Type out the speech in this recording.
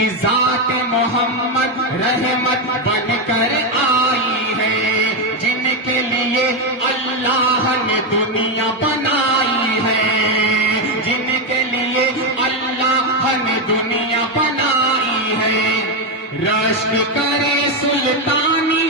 کہ ذات محمد رحمت بن کر آئی ہے، جن کے لیے اللہ نے دنیا بنائی ہے، جن کے لیے اللہ نے دنیا بنائی ہے۔ رشک کرے سلطانی